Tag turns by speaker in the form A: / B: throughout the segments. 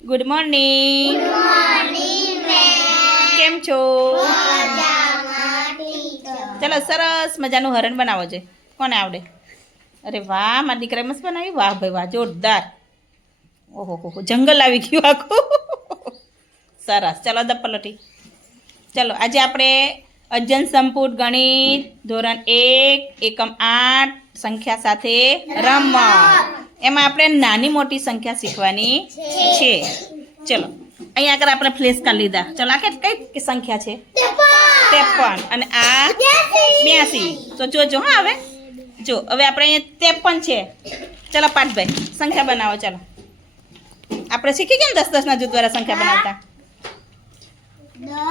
A: Good morning કેમ છો? ચલો સરસ મજાનું હરણ બનાવો છે કોને આવડે? અરે વાહ મારા દીકરાએ મસ્ત બનાવી વાહ ભાઈ વાહ જોરદાર. ઓહો હો જંગલ આવી ગયું આખું. સરસ. ચલો દપ્પલોટી. ચલો આજે આપણે અજ્જન સંપુટ ગણિત ધોરણ એક એકમ આઠ સંખ્યા સાથે રમત એમાં આપણે નાની મોટી સંખ્યા શીખવાની છે. ચલો અહીંયા આગળ આપણે ફ્લેશ કરી લીધા. ચલો આ કે- કઈ સંખ્યા છે? ત્રેપન. અને આ બ્યાસી. તો જોજો હા હવે. જો હવે આપણે અહીંયા ત્રેપન છે. ચલો પાઠભાઈ સંખ્યા બનાવો ચલો. આપણે શીખી ગયા દસ દસના જૂથ દ્વારા સંખ્યા બનાવતા?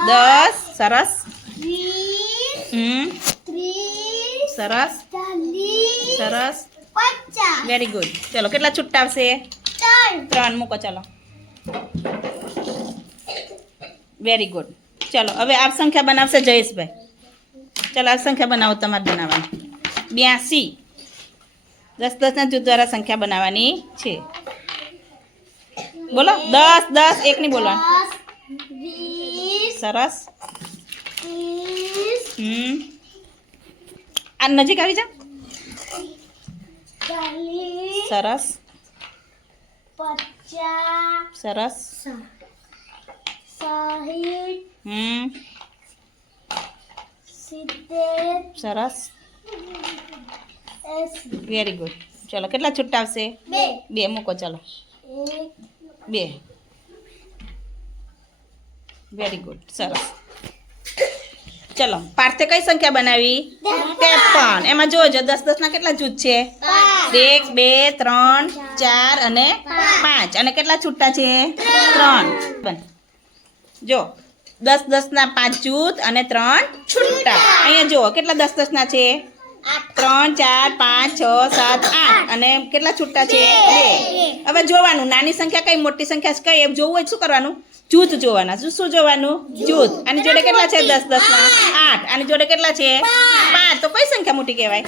A: દસ. સરસ. હમ. સરસ. સરસ. વેરી ગુડ ચલો કેટલા છૂટા આવશે ત્રણ મૂકો ચલો. વેરી ગુડ ચલો હવે આ સંખ્યા બનાવશે જયેશભાઈ. ચલો આ સંખ્યા બનાવો તમારે બનાવવાની. બ્યાસી. દસ દસના જૂથ દ્વારા સંખ્યા બનાવવાની છે. બોલો દસ દસ એકની બોલવાની સરસ. હમ. આ નજીક આવી જા. સરસ. સરસ. હમ. સરસ. વેરી ગુડ ચલો કેટલા છૂટા આવશે? બે. મૂકો ચલો. બે. વેરી ગુડ સરસ. ચલો પાર્થે કઈ સંખ્યા બનાવી? ત્રેપન. એમાં જોજો દસ દસના કેટલા જૂથ છે? એક બે ત્રણ ચાર અને પાંચ. અને કેટલા છૂટા છે? ત્રણ. જો દસ દસના પાંચ જૂથ અને ત્રણ છૂટા. અહીંયા જુઓ કેટલા દસ દસના છે? ત્રણ ચાર પાંચ છ સાત આઠ. અને કેટલા છૂટા છે? બે. હવે જોવાનું નાની સંખ્યા કઈ મોટી સંખ્યા કઈ? એમ જોવું હોય શું કરવાનું? જૂથ જોવાના. શું શું જોવાનું? જૂથ. આની જોડે કેટલા છે? દસ દસના આઠ. આની જોડે કેટલા છે? પાંચ તો કઈ સંખ્યા મોટી કહેવાય?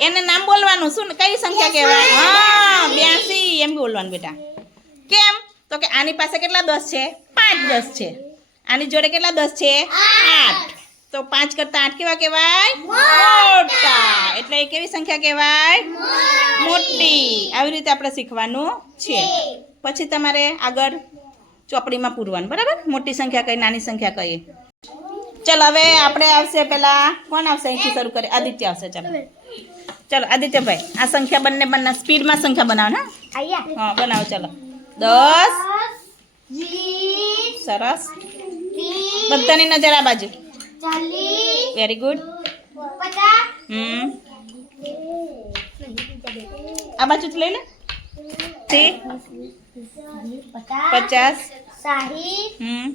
A: એને નામ બોલવાનું. શું કઈ સંખ્યા કહેવાય? હા, બ્યાસી. એમ બોલવાનું બેટા. કેમ? તો કે આની પાસે કેટલા દસ છે? પાંચ દસ છે. આની જોડે કેટલા દસ છે? આઠ. તો પાંચ કરતા આઠ કેવા કહેવાય? મોટા. એટલે એ કેવી સંખ્યા કહેવાય? મોટી. આવી રીતે આપણે શીખવાનું છે. પછી તમારે આગળ ચોપડીમાં પૂરવાનું બરાબર? મોટી સંખ્યા કઈ નાની સંખ્યા કઈ ચાલો હવે આપણે આવશે પેલા કોણ આવશે અહીંથી શરૂ કરે? આદિત્ય આવશે ચાલો. ચાલો આદિત્યભાઈ આ સંખ્યા બંને બંને સ્પીડમાં સંખ્યા બનાવો ને હા બનાવો ચાલો. દસ. સરસ. બધાની નજર આ બાજુ. Very good hmm. આ બાજુ લઈ લે. થી હમ.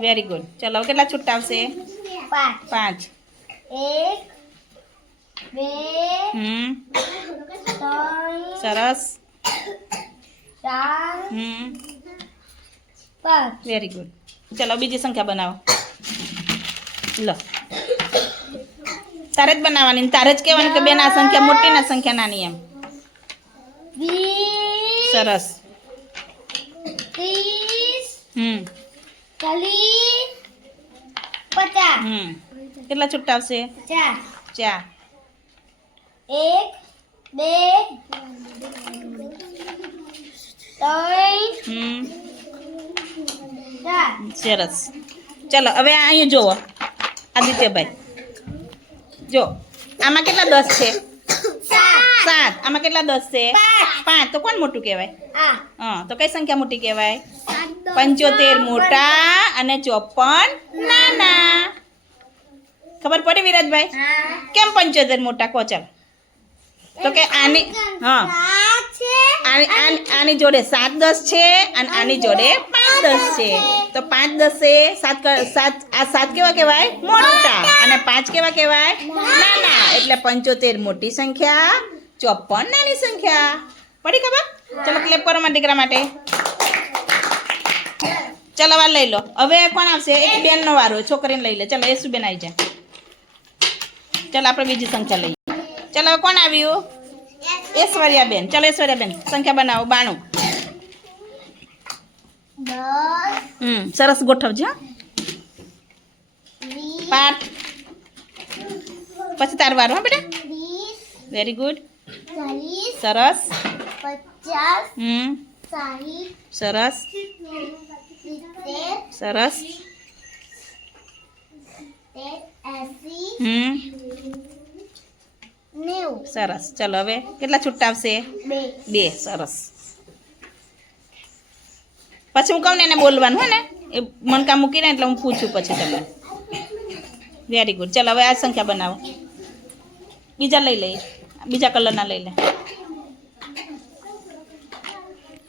A: વેરી ગુડ ચલો કેટલા છૂટા આવશે? પાંચ.
B: એક બે
A: હમ. સરસ.
B: ચાર
A: હમ.
B: પાંચ.
A: વેરી ગુડ ચલો બીજી સંખ્યા બનાવો. લો. તારે જ બનાવવાની તારે જ કહેવાની કે બેન આ સંખ્યા મોટી ના સંખ્યા નાની એમ સરસ.
B: ત્રીસ ચાલીસ પચાસ.
A: કેટલા છૂટા આવશે?
B: ચાર.
A: ચાર.
B: એક બે ત્રણ
A: સરસ. ચલો હવે અહીંયા જુઓ. આદિત્યભાઈ. જો આમાં કેટલા દસ છે? સાત. આમાં કેટલા દસ છે? પાંચ. તો કોણ મોટું કહેવાય? હા. તો કઈ સંખ્યા મોટી કહેવાય? પંચોતેર મોટા અને ચોપન નાના. ખબર પડી વિરાજભાઈ? કેમ પંચોતેર મોટા? કહો ચાલ. તો કે આની હા. આની જોડે સાત દસ છે અને આની જોડે પાંચ દસ છે. તો પાંચ દસે સાત સાત આ સાત કેવા કહેવાય? મોટા. અને પાંચ કેવા કહેવાય? નાના. એટલે પંચોતેર મોટી સંખ્યા. ચોપન નાની સંખ્યા. પડી ખબર? ચલો ક્લેપ કરો મારા દીકરા માટે. ચલો વાર લઈ લો. હવે કોણ આવશે? એક બેનનો વારો છોકરીને લઈ લે. ચલો યશુ બેન આવી જાય. ચલો આપણે બીજી સંખ્યા લઈએ. ચલો કોણ આવ્યું? ઐશ્વર્યા બેન ચલો ઐશ્વર્યાબેન સંખ્યા બનાવો બાણું. હમ સરસ ગોઠવજો પાઠ. પછી તાર વારો હા બેટા. વેરી ગુડ સરસ
B: પચાસ
A: હમ
B: સાહીઠ
A: સરસ
B: સિત્તેર
A: સરસ
B: સિત્તેર એંસી
A: હમ
B: નેવું
A: સરસ ચલો હવે કેટલા છૂટા આવશે
B: બે
A: બે સરસ પછી હું કહું ને એને બોલવાનું હે ને એ મણકા મૂકીને એટલે હું પૂછું પછી તમને વેરી ગુડ ચલો હવે આ સંખ્યા બનાવો બીજા લઈ લઈએ બીજા કલરના લઈ લે.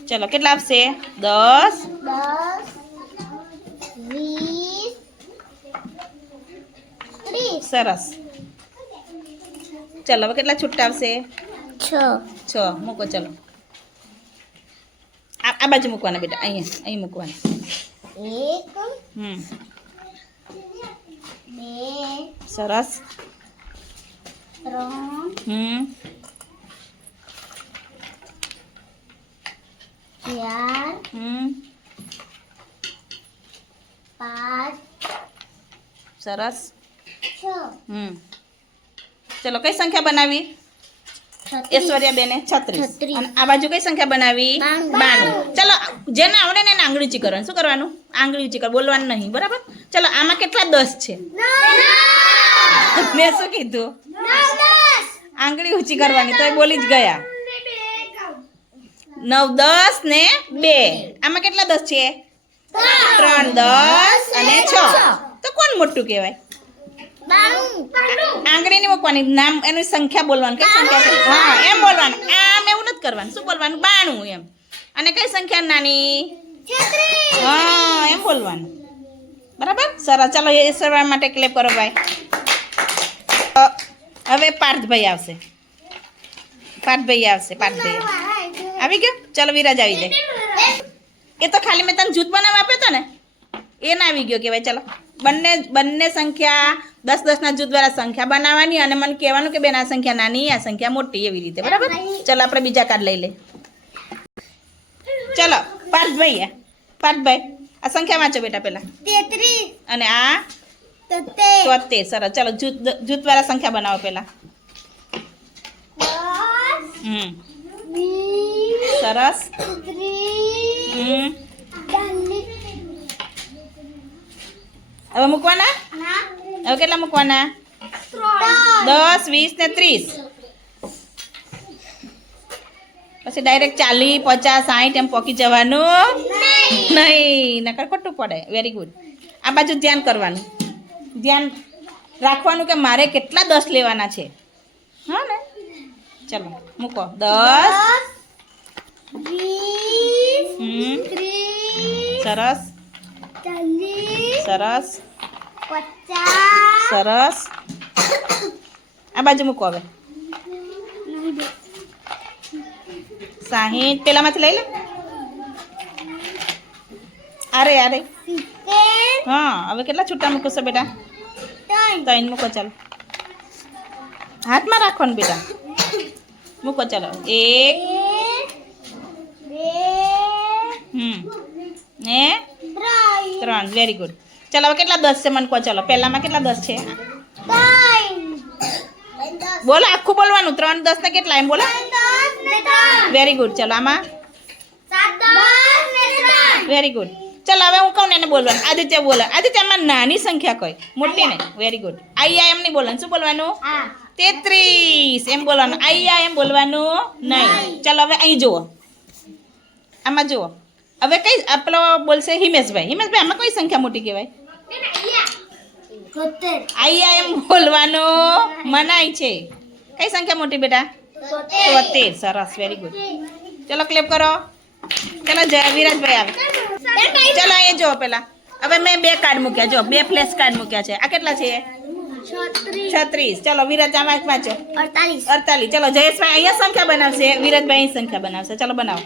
A: ચલો કેટલા આવશે દસ. સરસ. ચલો હવે કેટલા છૂટા આવશે?
B: છ.
A: છ. મૂકો ચલો. આ આ બાજુ મૂકવાના બેટા અહીંયા અહીં મૂકવાના.
B: એક
A: હમ. સરસ.
B: ત્રણ. ચાર. પાંચ.
A: સરસ. ચલો કઈ સંખ્યા બનાવી? ઐશ્વર્યા બેને છત્રીસ. અને આ બાજુ કઈ સંખ્યા બનાવી?
B: બાણું.
A: ચલો જેને આવડે ને એને આંગળી ઊંચી કરવાનું. શું કરવાનું? આંગળી ઊંચી કર બોલવાનું નહીં. બરાબર? ચલો આમાં કેટલા દસ છે? મેં શું કીધું? આંગળી ઊંચી કરવાની તો એ બોલી જ ગયા. નવ, દસ ને બે. આમાં કેટલા દસ છે? ત્રણ, દસ અને છ. તો કોણ મોટું કહેવાય? આંગળી નહીં મૂકવાની, નામ એની સંખ્યા બોલવાની. કઈ સંખ્યા હા, એમ બોલવાનું. આમ એવું નથી કરવાનું. શું બોલવાનું? બાણું એમ. અને કઈ સંખ્યા નાની? હા, એમ બોલવાનું. બરાબર? સરસ. ચાલો, એ સરવા માટે ક્લેપ કરો, ભાઈ. હવે પાર્થભાઈ આવશે. પાર્થભાઈ આવશે પાર્થભાઈ. આવી ગયો? ચાલો વિરાજ આવી જાય. એ તો ખાલી મેં તને જૂથ બનાવવા આપ્યો હતો ને? એ ના આવી ગયો કહેવાય. ચાલો. બંને બંને સંખ્યા દસ દસના જૂથ દ્વારા સંખ્યા બનાવવાની અને મને કહેવાનું કે બેન આ સંખ્યા નાની આ સંખ્યા મોટી એવી રીતે. બરાબર? ચાલો આપણે બીજા કાર્ડ લઈ લે ચલો પાર્થભાઈ. પાર્થભાઈ આ સંખ્યા વાંચો બેટા પહેલા.
B: તેત્રીસ.
A: અને આ
B: તોતેર.
A: સરસ. ચાલો જૂથ જૂથ દ્વારા સંખ્યા બનાવો પહેલાં. હમ. સરસ. હમ. હવે મૂકવાના? હવે કેટલા મૂકવાના? દસ વીસ ને ત્રીસ. પછી ડાયરેક્ટ ચાલી પચાસ સાઠ એમ પોકી જવાનું? નહીં. નકર ખોટું પડે. વેરી ગુડ આ બાજુ ધ્યાન કરવાનું. ધ્યાન રાખવાનું કે મારે કેટલા દસ લેવાના છે? હા ને? ચલો મૂકો. દસ. સરસ. સરસ. સરસ. આ બાજુ મૂકો હવે. સાહીઠ. પેલામાંથી લઈ લે. અરે અરે હા હવે કેટલા છૂટા મૂકશો બેટા?
B: ત્રણ
A: મૂકો ચાલો. હાથમાં રાખવાનું બેટા. મૂકો ચાલો. એક હમ ને
B: ત્રણ.
A: વેરી ગુડ ચાલો હવે કેટલા દસ છે મને કહો ચાલો. પહેલામાં કેટલા દસ છે? બોલો આખું બોલવાનું. ત્રણ દસ ને કેટલા? એમ બોલો. વેરી ગુડ ચાલો આમાં. વેરી ગુડ ચાલો હવે હું કહું ને એને બોલવાનું. આદિત્ય બોલે. આદિત્યમાં નાની સંખ્યા કઈ. મોટી નહીં વેરી ગુડ આઈયા એમ નહીં બોલવાનું. શું બોલવાનું? તેત્રીસ. એમ બોલવાનું. આઈયા એમ બોલવાનું નહીં. ચાલો હવે અહીં જુઓ. આમાં જુઓ. હવે કઈ આપણો બોલશે હિમેશભાઈ. હિમેશભાઈ આમાં કઈ સંખ્યા મોટી કહેવાય? આઈયા એમ બોલવાનું મનાય છે. કઈ સંખ્યા મોટી બેટા? તોતેર સરસ. વેરી ગુડ ચલો ક્લેપ કરો. ચલો જય વિરાજભાઈ આવે. ચલો એ જો પેલા. હવે મેં બે કાર્ડ મૂક્યા જો બે ફ્લેશ કાર્ડ મૂક્યા છે. આ કેટલા છે?
B: છત્રીસ.
A: ચલો વિરાજ આમાં વાંચો
B: અડતાલીસ.
A: અડતાલીસ. ચલો જયેશભાઈ અહીંયા સંખ્યા બનાવશે. વિરાજભાઈ અહીં સંખ્યા બનાવશે. ચલો બનાવો.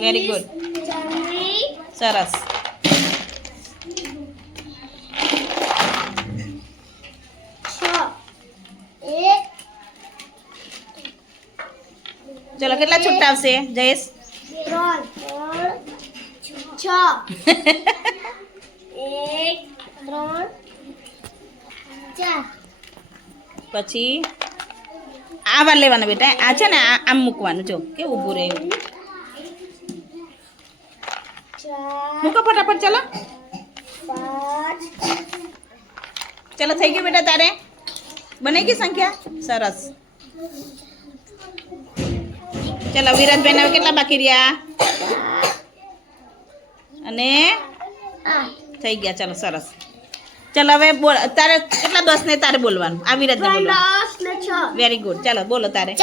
A: Very
B: good.
A: સરસ.
B: એક
A: ચલો કેટલા છૂટા આવશે જયેશ
B: ત્રણ છ એક ત્રણ ચાર
A: પછી આ વાર લેવાના બેટા આ છે ને આ આમ મૂકવાનું જો કેવું ઊભું રહે. એવું
B: ચાર
A: મૂકો ફટાફટ ચલો.
B: પાંચ.
A: ચલો થઈ ગયું બેટા તારે. બની ગઈ સંખ્યા? સરસ. ચલો વિરાજભાઈ હવે કેટલા બાકી રહ્યા? અને થઈ ગયા ચલો સરસ. ચલો હવે બોલ તારે કેટલા દસ ને તારે બોલવાનું? આ વિરાજ બોલવાનું
B: છ.
A: વેરી ગુડ ચાલો બોલો તારે.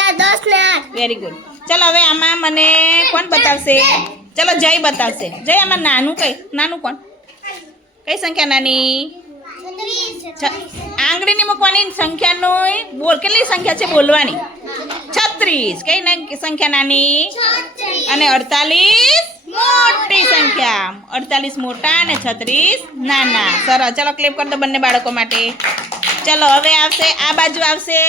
A: વેરી ગુડ ચલો હવે આમાં મને કોણ બતાવશે? ચલો જય બતાવશે. જય આમાં નાનું કઈ નાનું કોણ? કઈ સંખ્યા નાની? છ- આંગળીની મૂકવાની સંખ્યાનો બોલ કેટલી સંખ્યા છે બોલવાની? છત્રીસ કઈ સંખ્યા નાની અને અડતાલીસ મોટી સંખ્યા અડતાલીસ મોટા અને છત્રીસ નાના સરસ ચલો ક્લિપ કરી દો બંને બાળકો માટે ચલો હવે આવશે આ બાજુ આવશે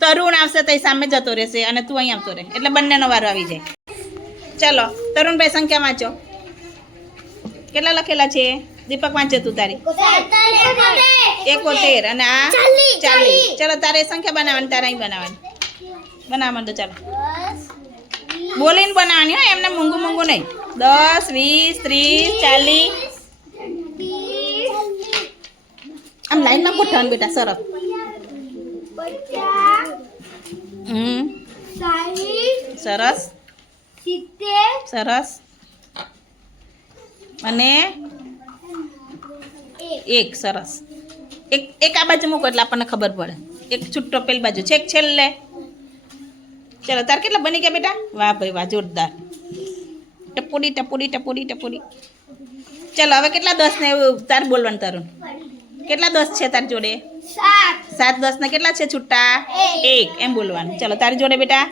A: તરુણ આવશે તો સામે જતો રહેશે અને તું અહીં આવતો રહે એટલે બંનેનો વારો આવી જાય. ચલો તરુણભાઈ સંખ્યા વાંચો. કેટલા લખેલા છે? દીપક વાંચે તું તારી. એકોતેર અને આ
B: ચાલીસ,
A: ચાલીસ. ચલો તારે સંખ્યા બનાવવાની તારે અહીં બનાવવાની. બનાવવા માંડો ચાલો. બોલીને બનાવવાની હોય એમને મૂંગું મૂંગું નહીં. દસ વીસ ત્રીસ ચાલીસ. આમ લાઈનમાં ગોઠવવાનું બેટા સરસ. હમ. સરસ. સરસ. અને એક સરસ. એક એક આ બાજુ મૂકો એટલે આપણને ખબર પડે. એક છૂટો પેલી બાજુ છેક છેલ્લે. ચલો તાર કેટલા બની ગયા બેટા? વાહ ભાઈ વાહ જોરદાર. ટપોડી ટપોડી ટપોડી ટપોડી. ચલો હવે કેટલા દસ ને તાર બોલવાનું તારું. કેટલા દસ છે તાર જોડે?
B: સાત.
A: દસ ને કેટલા છે છૂટા? એક. એમ બોલવાનું. ચલો તારી જોડે બેટા?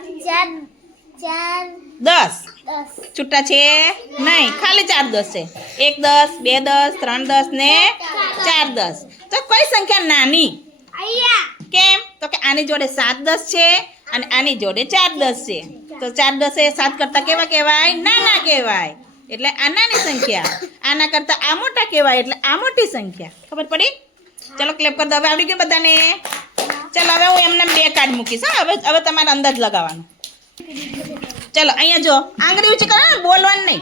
A: દસ. છૂટા છે? નહીં ખાલી ચાર દસ છે. એક દસ બે દસ ત્રણ દસ ને ચાર દસ. તો કઈ સંખ્યા નાની? કેમ? તો કે આની જોડે સાત દસ છે અને આની જોડે ચાર દસ છે. તો ચાર દસ એ સાત કરતા કેવા કહેવાય? નાના કહેવાય. એટલે આ નાની સંખ્યા. આના કરતા આ મોટા કહેવાય એટલે આ મોટી સંખ્યા. ખબર પડી? ચલો ક્લેપ કરતા હવે આવડી ગયું બધાને? ચલો હવે હું એમને બે કાર્ડ મૂકીશ હા. હવે હવે તમારે અંદાજ લગાવવાનો. ચલો, અહીંયા જો, આંગળી ઊંચી કરો ને બોલવાનું નહીં.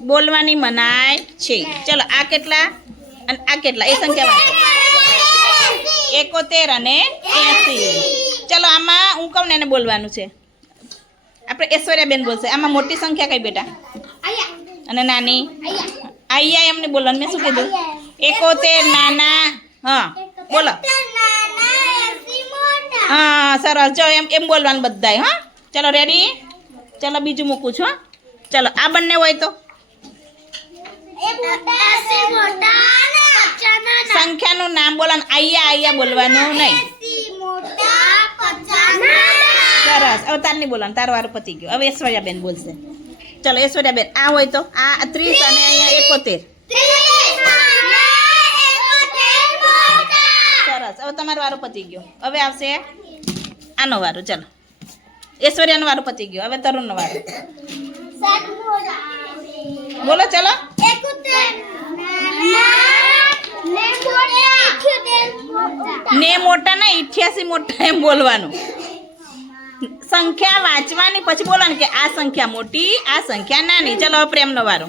A: બોલવાની મનાય છે. ચલો, આ કેટલા? અને આ કેટલા? એ સંખ્યા એકોતેર અને એસી. ચલો, આમાં હું કહું ને એને બોલવાનું છે. આપણે ઐશ્વર્યાબેન બોલશે. આમાં મોટી સંખ્યા કઈ બેટા? અને નાની?
B: અહીંયા
A: એમને બોલવાનું. મેં શું કીધું? એકોતેર નાના. હા, બોલો. હા, સરસ. જો, એમ એમ બોલવાનું બધાય, હા. ચલો રેડી ચલો બીજું મૂકું છું હં? ચાલો આ બંને હોય તો. સંખ્યાનું નામ બોલો આયા આયા બોલવાનું નહીં. સરસ. હવે તાર નહીં બોલવાનું તારો વારો પતી ગયો. હવે ઐશ્વર્યાબેન બોલશે. ચલો ઐશ્વર્યાબેન આ હોય તો. આ ત્રીસ અને અહીંયા એકોતેર. સરસ. હવે તમારો વારો પતી ગયો. હવે આવશે આનો વારો. ચલો. ઐશ્વર્યાનો વારો પતી ગયો. હવે તરુણનો વારો. બોલો, ચલો. ને મોટા ના ઇઠ્યાસી મોટા એમ બોલવાનું. સંખ્યા વાંચવાની, પછી બોલવાનું કે આ સંખ્યા મોટી, આ સંખ્યા નાની. ચલો, હવે પ્રેમનો વારો.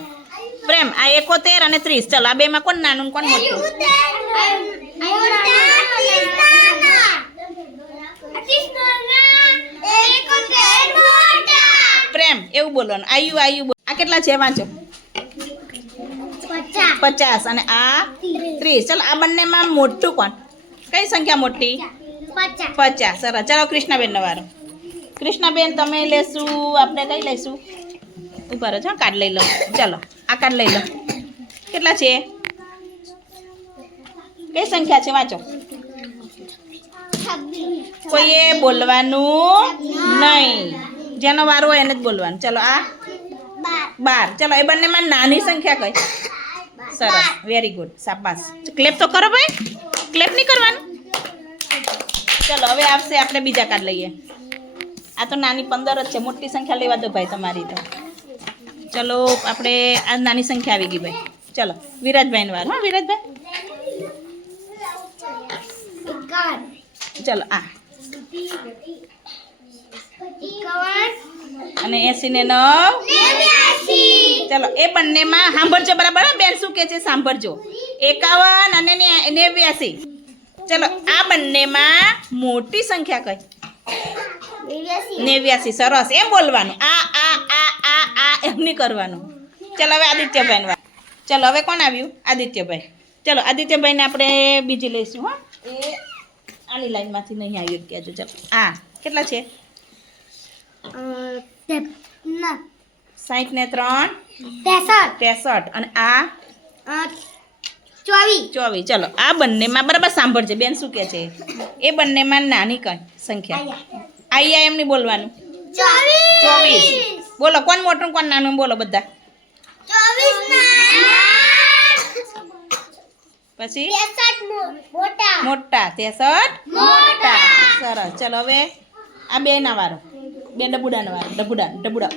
A: પ્રેમ, આ એકોતેર અને ત્રીસ. ચલો, આ બેમાં કોણ નાનું કોણ મોટું? પ્રેમ એવું બોલવાનું. આયુ આયુ બોલ- આ કેટલા છે? વાંચો. પચાસ. અને આ ત્રીસ. ચાલો આ બંનેમાં મોટું કોણ? કઈ સંખ્યા મોટી? પચાસ. સરસ. ચાલો કૃષ્ણાબેનનો વારો. કૃષ્ણાબેન તમે લેશું? આપણે કઈ લઈશું ઊભા રહો છો. કાર્ડ લઈ લો. ચાલો આ કાર્ડ લઈ લો. કેટલા છે? કઈ સંખ્યા છે? વાંચો. કોઈએ બોલવાનું નહીં. જેનો વારો હોય એને જ બોલવાનું. ચલો આ બાર. ચલો, એ બંનેમાં નાની સંખ્યા કઈ. સરસ. વેરી ગુડ સાપાસ ક્લેપ તો કરો ભાઈ. ક્લેપ નહીં કરવાનું. ચલો, હવે આવશે આપણે બીજા કાર્ડ લઈએ. આ તો નાની પંદર જ છે. મોટી સંખ્યા લેવા દો ભાઈ તમારી તો. ચલો, આપણે આ નાની સંખ્યા આવી ગઈ ભાઈ. ચલો, વિરાજભાઈનો વાર. હા, વિરાજભાઈ. ચલો, આ. અને એસી ને નવ. ચલો, એ બંનેમાં સાંભળજો બરાબર બેન, શું કે છે, સાંભળજો. એકાવન અને નેવ્યાસી. ચલો, આ બંનેમાં મોટી સંખ્યા કઈ?
B: નેવ્યાસી,
A: સરસ. એમ બોલવાનું. આ આ આ આ આ, એમ નહીં કરવાનું. ચલો, હવે આદિત્યભાઈ ચલો, હવે કોણ આવ્યું? આદિત્યભાઈ. ચલો, આદિત્યભાઈને આપણે બીજી લઈશું, હા. આની લાઈનમાંથી નહીં આવ્યું કહેજો ચાલો. આ કેટલા છે? સાઠ ને. ત્રણ.
B: ત્રેસઠ.
A: ત્રેસઠ. અને આ?
B: ચોવીસ.
A: ચોવીસ. ચલો આ બંનેમાં બરાબર સાંભળજે. બેન શું કહે છે? એ બંનેમાં નાની કઈ સંખ્યા? આઈ એમ નહીં બોલવાનું.
B: ચોવીસ.
A: બોલો કોણ મોટું કોણ નાનું બોલો બધા.
B: ચોવીસ
A: પછી?
B: મોટા.
A: તેસઠ
B: મોટા.
A: સરસ. ચલો હવે આ બે ના વારો. બે ડબુડાનો વારો. ડબુડા ડબુડા.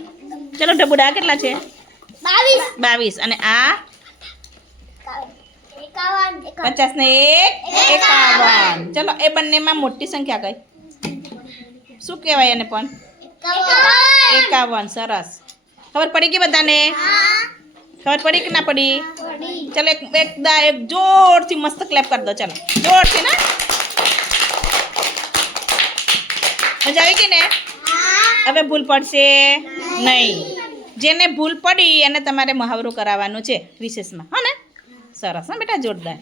A: ચલો ડબુડા કેટલા છે?
B: બાવીસ.
A: અને આ? પચાસ ને એક? એકાવન. ચલો એ બંનેમાં મોટી સંખ્યા કઈ? શું કહેવાય એને પણ?
B: એકાવન.
A: સરસ. ખબર પડી કે બધાને? ખબર પડી કે ના પડી? ચલો એક એક દા એક જોરથી મસ્ત ક્લેપ કરી દો ચલો. જોરથી ને? મજા આવી ગઈ ને? હવે ભૂલ પડશે? નહીં. જેને ભૂલ પડી એને તમારે મહાવરો કરાવવાનો છે વિશેષમાં. હા ને? સરસ હા બેટા જોરદાર.